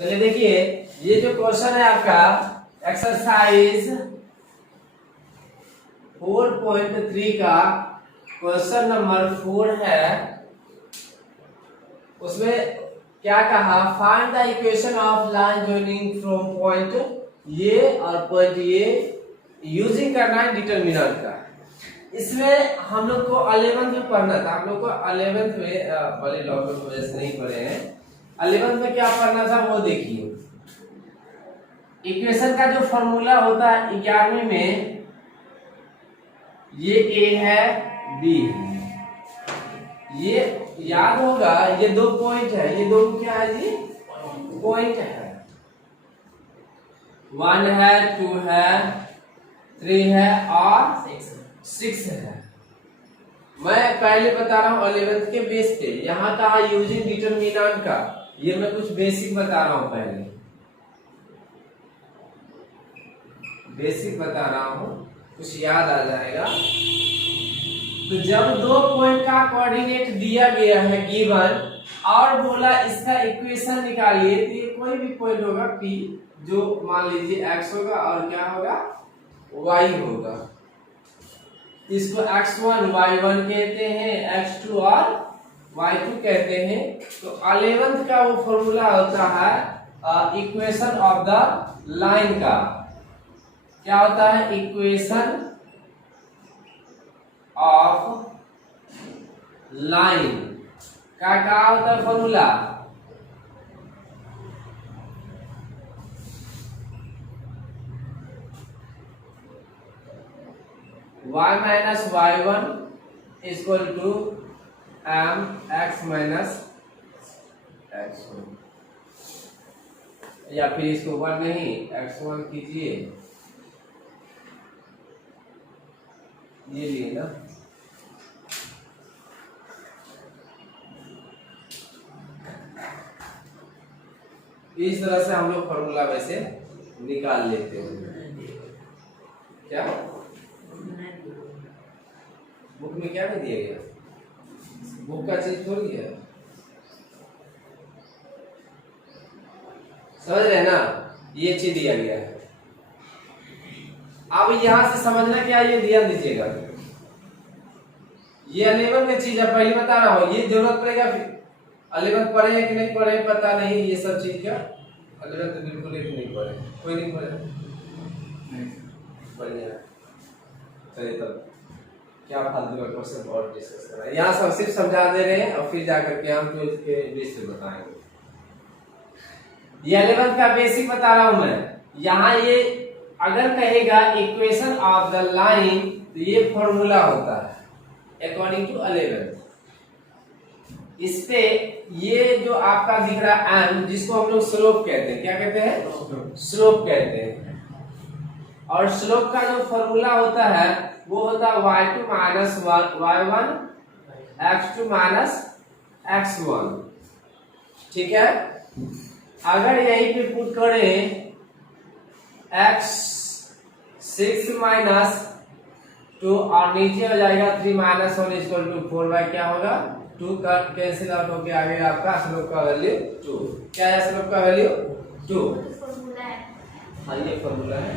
चलिए देखिए, ये जो क्वेश्चन है आपका एक्सरसाइज 4.3 का क्वेश्चन नंबर 4 है। उसमें क्या कहा, find the equation of line joining from point ये और पॉइंट ये यूजिंग करना है डिटरमिनेंट का। इसमें हम लोग को 11th में पढ़ना था, हम लोग को 11th में वाले लॉकडाउन की वजह से नहीं पढ़े हैं। 11th में क्या पढ़ना था वो देखिए। इक्वेशन का जो फॉर्मूला होता है 11वीं में, ये ए है बी है, ये याद होगा, ये दो पॉइंट है, ये दो क्या है जी, पॉइंट है। 1 है, 2 है, 3 है और 6 है। मैं पहले बता रहा हूं 11th के बेस पे, यहाँ का यूजिंग डिटरमिनेंट का, ये मैं कुछ बेसिक बता रहा हूं, पहले बेसिक बता रहा हूं, कुछ याद आ जाएगा। तो जब दो पॉइंट का कोऑर्डिनेट दिया गया है गिवन और बोला इसका इक्वेशन निकालिए, तो ये कोई भी पॉइंट होगा P, जो मान लीजिए x होगा और क्या होगा, y होगा। इसको x1 y1 कहते हैं, x2 और y2 कहते हैं। तो 11th का वो फॉर्मूला होता है इक्वेशन ऑफ द लाइन का। क्या होता है, इक्वेशन ऑफ लाइन का क्या होता है formula, y minus y1 equal to m x minus x1, या फिर इसको 1 नहीं x1 कीजिए, ये लिए ना। इस तरह से हम लोग फॉर्मूला वैसे निकाल लेते हैं। क्या बुक में क्या नहीं दिया गया, बुक का चीज थोड़ी है, समझ रहे ना, ये चीज दिया गया है। अब यहां से समझना क्या, ये ध्यान दीजिएगा, ये 11 की चीज है, पहले बता रहा हूं, ये जरूरत पड़ेगा। 11 पढ़े हैं कि नहीं पढ़े पता नहीं, ये सब चीज का 11 तो बिल्कुल एक नहीं पढ़े, कोई नहीं पढ़े, बढ़िया। चलिए तब क्या फालतू का क्वेश्चन और डिस्कस कर रहे हैं, यहाँ सब सिर्फ समझा दे रहे हैं और फिर जाकर के हम 12th के बेसिक बताएंगे। ये 11th का बेसिक बता रहा हूं मैं। यहाँ ये अगर कहेगा इक्वेशन ऑफ द लाइन, तो ये फॉर्मूला होता है अकॉर्डिंग टू 11th। इस पे ये जो आपका दिख रहा है m, जिसको हम लोग स्लोप कहते हैं, क्या कहते हैं, स्लोप कहते हैं। और स्लोप का जो फॉर्मूला होता है वो होता है y2 minus y1 x2 minus x1, ठीक है। अगर यहीं पे पुट करें x6 माइनस 2 और नीचे हो जाएगा 3 माइनस 1 इक्वल टू 4 बाय क्या होगा 2 का कैंसिल आउट होके आ गया आपका स्लोप का वैल्यू 2। क्या है स्लोप का वैल्यू 2, हाँ ये फॉर्मूला है।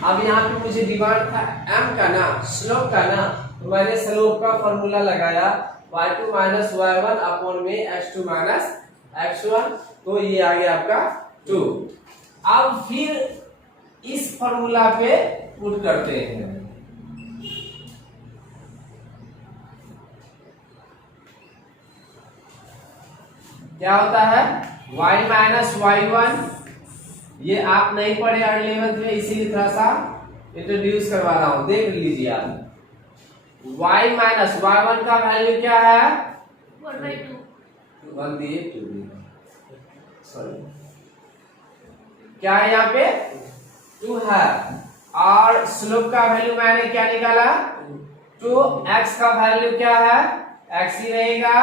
अब यहाँ पे मुझे डिमांड था m का ना, स्लोप का ना, तो मैंने स्लोप का फॉर्मूला लगाया y2 माइनस y1 अपॉन में x2 माइनस x1, तो ये आ गया आपका 2। अब फिर इस फॉर्मूला पे पुट करते हैं, क्या होता है y माइनस y1, ये आप नहीं पढ़े 11th में, इसीलिए थोड़ा सा इंट्रोड्यूस करवा रहा हूं, देख लीजिए आप। y माइनस y1 का वैल्यू क्या है 1 दिए 2 दिए, सॉरी क्या है यहाँ पे 2 है। और स्लोप का वैल्यू मैंने क्या निकाला 2, x का वैल्यू क्या है x ही रहेगा,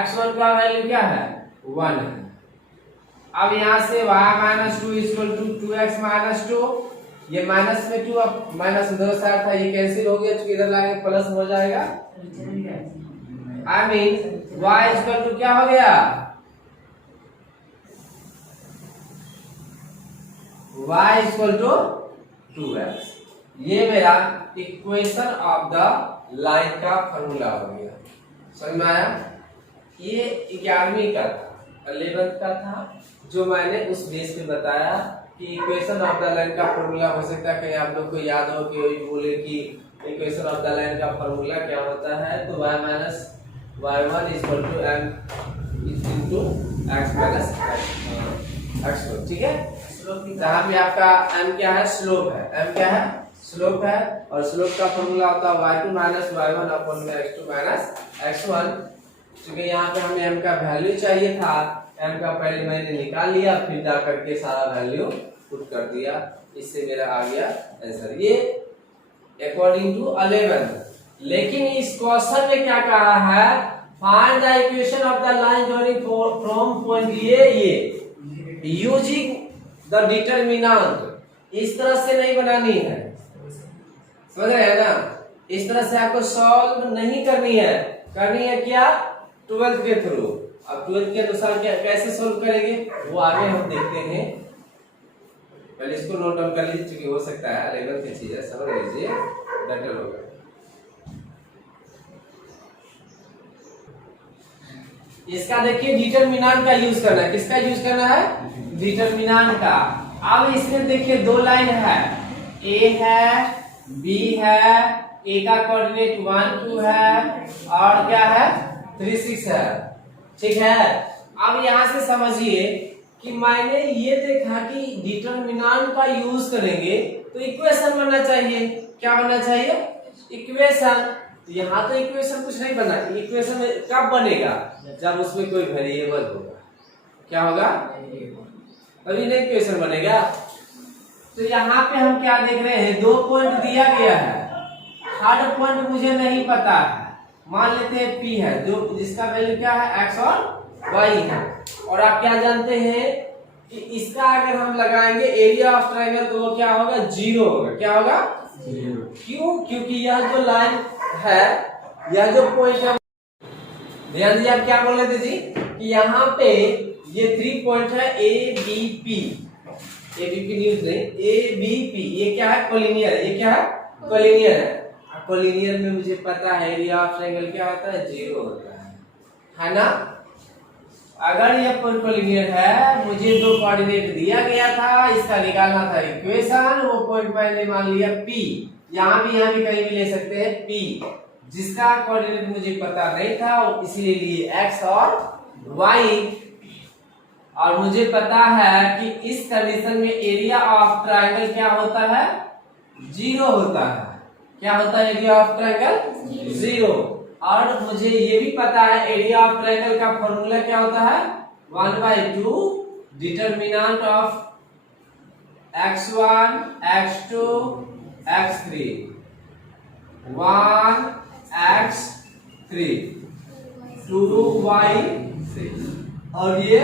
x1 का वैल्यू क्या है 1 है। अब यहाँ से y minus 2 equal to 2x minus 2, ये माइनस में 2 अब माइनस उधर साइड था, ये कैंसिल हो गया, क्योंकि इधर लाएंगे प्लस हो जाएगा। I mean y equal to क्या हो गया y इक्वल टू 2x। ये मेरा इक्वेशन ऑफ द लाइन का फॉर्मूला हो गया। समझ में आया? ये 11वीं का था, 11th का था, जो मैंने उस बेस पे बताया कि इक्वेशन ऑफ द लाइन का फॉर्मूला हो सकता है। कहीं आप लोग को याद हो कि बोले कि इक्वेशन ऑफ द लाइन का फॉर्मूला क्या होता है, तो y minus y1 equal to m into x minus x2। ठीक है, जहाँ भी आपका m क्या है, स्लोप है, m क्या है, स्लोप है, और स्लोप का फॉर्मूला होता है y2 माइनस y1 अपॉन में x2 माइनस x1। क्योंकि यहाँ पे हमें m का वैल्यू चाहिए था, m का पहले मैंने निकाल लिया, फिर जा करके सारा वैल्यू पुट कर दिया, इससे मेरा आ गया आंसर। ये अकॉर्डिंग टू 11। लेकिन इस क्वेश्चन में क्या कहा है, find the equation of the line joining from point ये यूजिंग द डिटरमिनेंट। इस तरह से नहीं बनानी है, समझ रहे हैं ना? इस तरह से आपको सॉल्व नहीं करनी है, करनी है क्या, 12th के थ्रू। अब 12th के अनुसार क्या कैसे सॉल्व करेंगे वो आगे हम देखते हैं। पहले इसको नोट डाउन कर लीजिए, क्योंकि हो सकता है 11th की चीज है, समझ लीजिए, बेटर होगा। इसका देखिए डिटरमिनेंट का यूज करना है। किसका यूज करना है, डिटरमिनेंट का। अब इसमें देखिए दो लाइन है, ए है, बी है, ए का कोऑर्डिनेट 1 2 है और क्या है 3 6 है। ठीक है, अब यहां से समझिए कि मैंने ये देखा कि डिटरमिनेंट का यूज करेंगे तो इक्वेशन बनना चाहिए। क्या बनना चाहिए, इक्वेशन। तो यहाँ तो इक्वेशन कुछ नहीं बना, इक्वेशन कब बनेगा, जब उसमें कोई वेरिएबल होगा। क्या होगा, तभी नहीं इक्वेशन बनेगा। तो यहाँ पे हम क्या देख रहे हैं, 2 पॉइंट दिया गया है, थर्ड पॉइंट मुझे नहीं पता है, मान लेते हैं P है, जो जिसका वैल्यू क्या है, x और y है। और आप क्या जानते हैं कि इसका अगर हम लगाएंगे एरिया ऑफ ट्रायंगल तो वो क्या होगा, 0 होगा। क्या होगा, 0। क्यों, क्योंकि यह जो लाइन है, यह जो पॉइंट है, ध्यान दीजिए आप क्या बोल रहे थे जी, कि यहाँ पे ये 3 पॉइंट है ABP, ABP न्यूज नहीं, ABP, ये क्या है, कोलिनियर। ये क्या है, कोलिनियर है। कोलिनियर में मुझे पता है एरिया ऑफ ट्रायंगल क्या होता है, 0 होता है ना? अगर यह पॉइंट कोलिनियर है, मुझे 2 कोऑर्डिनेट दिया गया था, इसका निकालना था इक्वेशन। वो पॉइंट मैंने मान लिया P, यहाँ भी कहीं भी ले सकते हैं P, जिसका कोऑर्डिनेट मुझे पता नहीं था, इसलिए लिए x और y। और मुझे पता है कि इस कंडीशन में एरिया ऑफ ट्रायंगल क्या होता है, 0 होता है। क्या होता है, एरिया ऑफ ट्रायंगल 0। और मुझे ये भी पता है एरिया ऑफ ट्रायंगल का फॉर्मूला क्या होता है, 1/2 determinant of x1 x2 x3 1 x3 2y6 और ये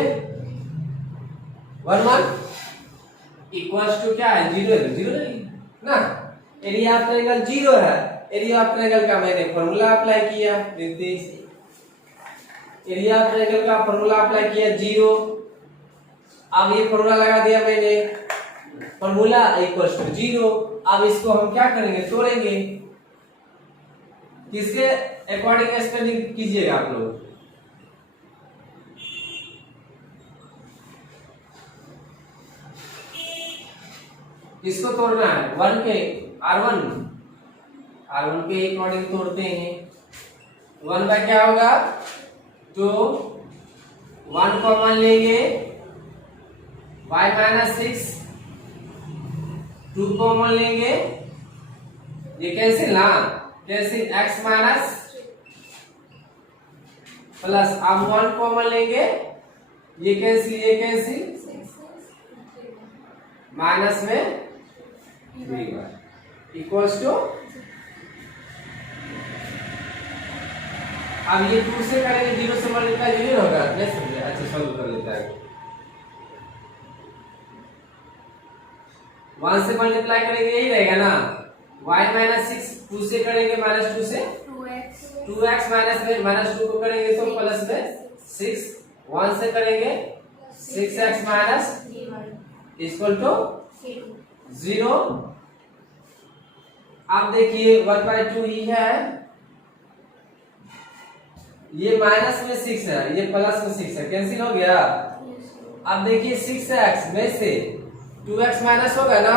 1 1 इक्वल्स टू क्या है, 0 नहीं ना। एरिया ऑफ ट्रायंगल 0 है, एरिया ऑफ ट्रायंगल का मैंने फॉर्मूला अप्लाई किया, एरिया ऑफ ट्रायंगल का फॉर्मूला अप्लाई किया 0। अब ये फॉर्मूला लगा दिया मैंने, फॉर्मूला इक्वल्स टू 0। अब इसको हम क्या करेंगे, तोड़ेंगे। किसके अकॉर्डिंग स्पेलिंग कीजिएगा आप लोग, किसको तोड़ना है, 1 के R1 के अकॉर्डिंग तोड़ते हैं। 1 का क्या होगा, तो 1 कॉमन लेंगे, y माइनस 6, 2 कॉमन लेंगे, ये कैंसिल ना, कैंसिल x माइनस प्लस, अब 1 कॉमन लेंगे, ये कैंसिल माइनस में 3y इक्वल्स टू, अब ये 2 से करेंगे, 0 से मल्टीप्लाई 0 होगा, नहीं समझे, अच्छा सॉल्व कर लेता है। 1 से मल्टीप्लाई करेंगे यही रहेगा ना, y माइनस 6, 2 से करेंगे माइनस 2 से 2x माइनस में माइनस 2 को करेंगे तो प्लस में 6, 1 से करेंगे 6x माइनस इक्वल टू 0। अब देखिए 1/2 ही है, ये माइनस में 6 है, ये प्लस में 6 है, कैंसिल हो गया। अब देखिए 6x में से 2x माइनस होगा ना,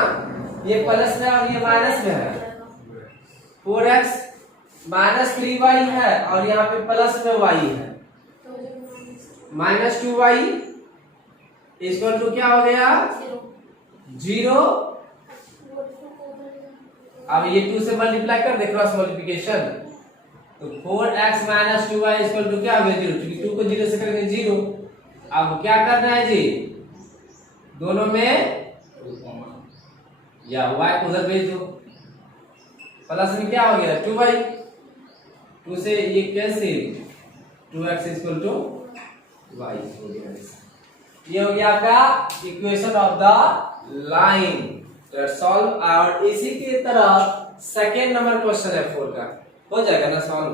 ये प्लस में और ये माइनस में है। 4x माइनस 3y है और यहाँ पे प्लस में y है, माइनस 2y इक्वल टू क्या हो गया 0। अब ये 2 से मल्टीप्लाई कर दे, क्रॉस मल्टीप्लिकेशन, तो 4x minus 2y equal to क्या हो गया 0, क्योंकि 2 को 0 से करेंगे 0। अब क्या करना है जी, दोनों में या y को उधर भेज दो, प्लस में क्या हो गया 2y, 2 से ये cancel, 2x equal to y हो गया। ये हो गया आपका equation of the line, that's all. और इसी की तरह सेकेंड नंबर क्वेश्चन है 4 का, हो जाएगा ना सॉल्व।